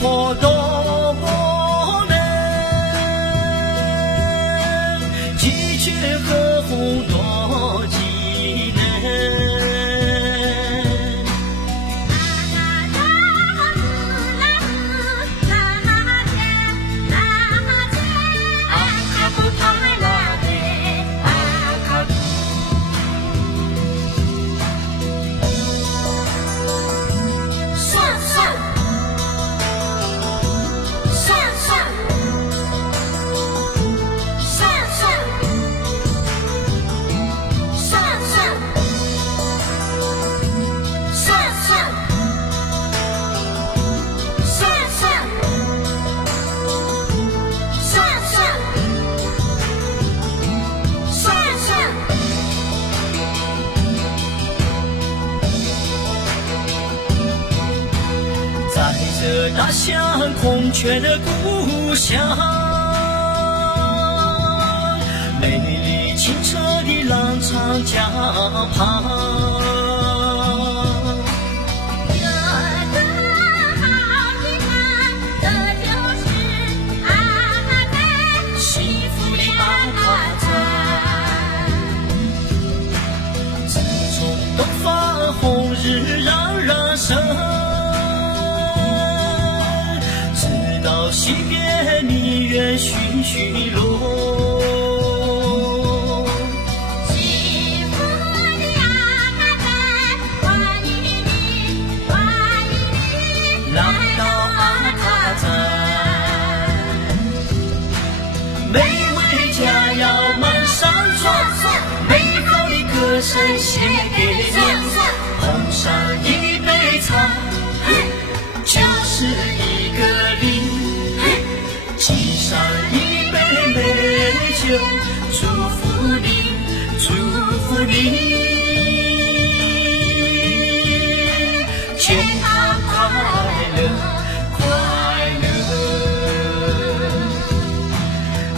破多能，鸡犬合乎多技能。这大象孔雀的故乡，美丽清澈的浪长江旁，有个好地方，这就是阿卡赞，幸福的阿卡赞。自从东方红日冉冉升，到西边蜜月徐徐落，幸福的阿卡赞，欢迎你，欢迎你来到阿卡赞，美味佳肴满山庄，美好的歌声献给你，捧上一杯茶，就是一个礼。沏上一杯美酒，祝福你，祝福你，健康快乐快乐，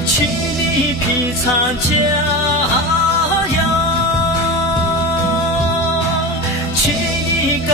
请你品尝佳肴，请你感